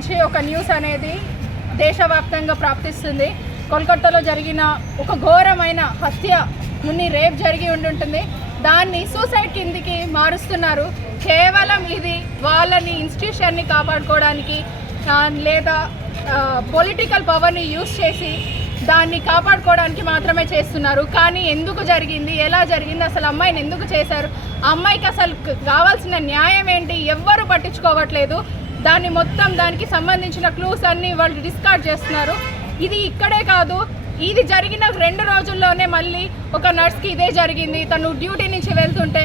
నుంచి ఒక న్యూస్ అనేది దేశవ్యాప్తంగా ప్రాప్తిస్తుంది. కోల్కతాలో జరిగిన ఒక ఘోరమైన హత్య నుండి రేప్ జరిగి ఉండుంటుంది. దాన్ని సూసైడ్ కిందికి మారుస్తున్నారు. కేవలం ఇది వాళ్ళని ఇన్స్టిట్యూషన్ని కాపాడుకోవడానికి లేదా పొలిటికల్ పవర్ని యూజ్ చేసి దాన్ని కాపాడుకోవడానికి మాత్రమే చేస్తున్నారు. కానీ ఎందుకు జరిగింది, ఎలా జరిగింది, అసలు అమ్మాయిని ఎందుకు చేశారు, అమ్మాయికి అసలు కావాల్సిన న్యాయం ఏంటి, ఎవ్వరూ పట్టించుకోవట్లేదు. దానికి సంబంధించిన క్లూస్ అన్నీ వాళ్ళు డిస్కార్డ్ చేస్తున్నారు. ఇది ఇక్కడే కాదు, ఇది జరిగిన 2 రోజుల్లోనే మళ్ళీ ఒక నర్స్కి ఇదే జరిగింది. తను డ్యూటీ నుంచి వెళ్తుంటే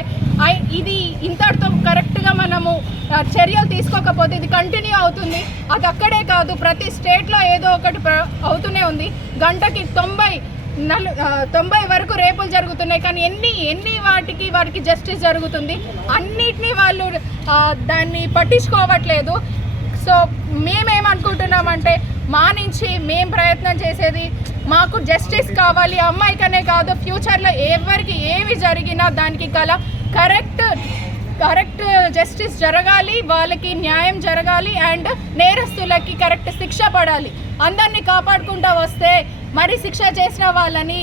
ఇది ఇంతటితో కరెక్ట్గా మనము చర్యలు తీసుకోకపోతే ఇది కంటిన్యూ అవుతుంది. అది అక్కడే కాదు, ప్రతి స్టేట్లో ఏదో ఒకటి అవుతూనే ఉంది. గంటకి 90 వరకు రేపులు జరుగుతున్నాయి. కానీ ఎన్ని వాటికి జస్టిస్ జరుగుతుంది. అన్నిటినీ వాళ్ళు దాన్ని పట్టించుకోవట్లేదు. సో మేమేమనుకుంటున్నామంటే మా నుంచి మేము ప్రయత్నం చేసేది మాకు జస్టిస్ కావాలి. అమ్మాయికనే కాదు, ఫ్యూచర్లో ఎవరికి ఏమి జరిగినా దానికి కరెక్ట్ జస్టిస్ జరగాలి, వాళ్ళకి న్యాయం జరగాలి అండ్ నేరస్తులకి కరెక్ట్ శిక్ష పడాలి. అందరినీ కాపాడుకుంటూ వస్తే మరి శిక్ష చేసిన వాళ్ళని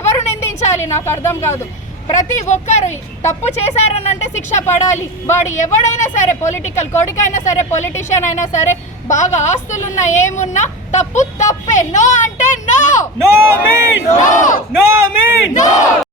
ఎవరు నిందించాలి నాకు అర్థం కాదు. ప్రతి ఒక్కరు తప్పు చేశారనంటే శిక్ష పడాలి. వాడు ఎవడైనా సరే, పొలిటికల్ కొడుకైనా సరే, పొలిటీషియన్ అయినా సరే, బాగా ఆస్తులున్నా ఏమున్నా తప్పే. నో అంటే నో.